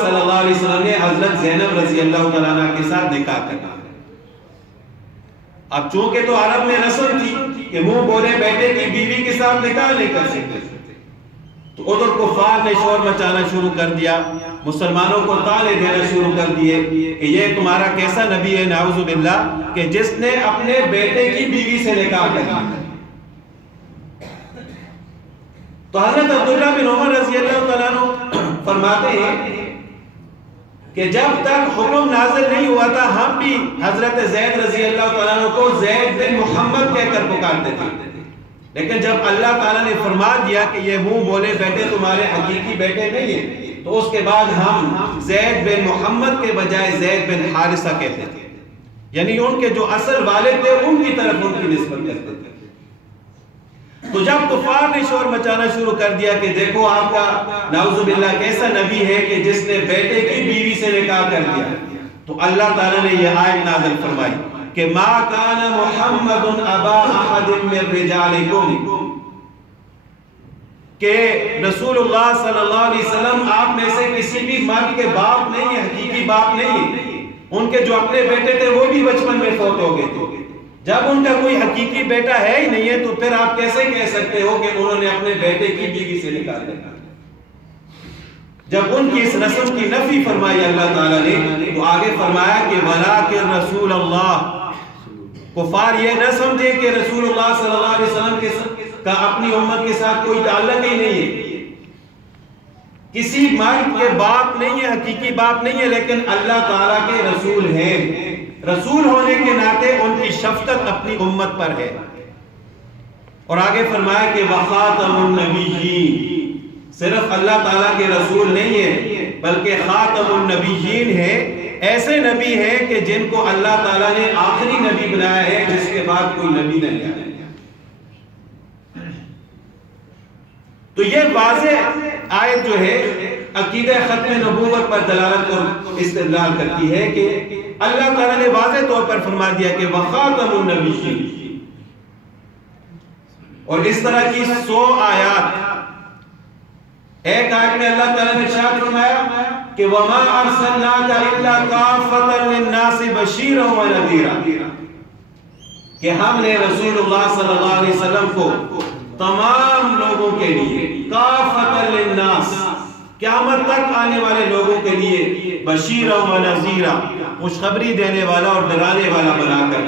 صلی اللہ علیہ وسلم نے حضرت زینب رضی اللہ تعالیٰ عنہ کے ساتھ نکاح کرنا ہے۔ اب چونکہ تو عرب میں رسم تھی کہ منہ بولے بیٹے کی بیوی کے ساتھ نکاح نہیں کر سکتے، تو ادھر کفار نے شور مچانا شروع کر دیا، مسلمانوں کو طعنے دینا شروع کر دیے کہ یہ تمہارا کیسا نبی ہے نعوذ باللہ کہ جس نے اپنے بیٹے کی بیوی سے نکاح کر لیا۔ تو حضرت عبداللہ بن عمر رضی اللہ تعالیٰ عنہ فرماتے ہیں کہ جب تک حکم نازل نہیں ہوا تھا ہم بھی حضرت زید رضی اللہ تعالیٰ عنہ کو زید بن محمد کہہ کر پکارتے تھے، لیکن جب اللہ تعالیٰ نے فرما دیا کہ یہ منہ بولے بیٹے تمہارے حقیقی بیٹے نہیں ہیں، تو اس کے بعد ہم زید بن محمد کے بجائے زید بن حارثہ کہتے تھے، یعنی ان کے جو اصل والد تھے ان کی طرف ان کی نسبت کرتے تھے۔ تو جب کفار نے شور مچانا شروع کر دیا کہ دیکھو آپ کا نعوذ باللہ کیسا نبی ہے کہ جس نے بیٹے کی بیوی سے نکاح کر دیا، تو اللہ تعالیٰ نے یہ آیت نازل فرمائی کہ ما کان محمد ابا احد من رجالکم، کہ رسول اللہ صلی اللہ علیہ وسلم آپ میں سے کسی بھی مرد کے باپ نہیں ہے، حقیقی باپ نہیں ہے۔ ان کے جو اپنے بیٹے تھے وہ بھی بچپن میں فوت ہو گئے تھے، جب ان کا کوئی حقیقی بیٹا ہے ہی نہیں ہے تو پھر آپ کیسے کہہ سکتے ہو کہ انہوں نے اپنے بیٹے کی بیوی سے نکاح کیا؟ جب ان کی اس رسم کی نفی فرمائی اللہ تعالیٰ نے تو آگے فرمایا کہ وَلَٰكِن رسول اللہ، کفار یہ نہ سمجھے کہ رسول اللہ صلی اللہ علیہ وسلم کا اپنی امت کے ساتھ کوئی تعلق ہی نہیں ہے، کسی مرد کے باپ نہیں ہے، حقیقی باپ نہیں ہے، لیکن اللہ تعالیٰ کے رسول ہیں، رسول ہونے کے ناطے ان کی شفقت اپنی امت پر ہے۔ اور آگے فرمایا کہ وَخَاتَمُ النَّبِيِّينَ، صرف اللہ تعالیٰ کے رسول نہیں ہے بلکہ خاتم النبیین ہے، ایسے نبی ہیں کہ جن کو اللہ تعالیٰ نے آخری نبی بنایا ہے، جس کے بعد کوئی نبی نہیں آیا۔ تو یہ واضح آیت جو ہے عقیدہ ختم نبوت پر دلالت اور استدلال کرتی ہے کہ اللہ تعالیٰ نے واضح طور پر فرما دیا کہ وَخَاتَمُ النَّبِيِّينَ، اور اس طرح کی 100 آیات۔ ایک آیت میں اللہ تعالیٰ نے ارشاد فرمایا کہ وَمَا أَرْسَلْنَاكَ إِلَّا كَافَّةً لِلنَّاسِ بَشِيرًا وَنَذِيرًا، کہ ہم نے رسول اللہ صلی اللہ علیہ وسلم کو تمام لوگوں کے لیے کافۃ للناس، قیامت تک آنے والے لوگوں کے لیے بشیرا و نذیرا، خوشخبری دینے والا اور ڈرانے والا بنا کر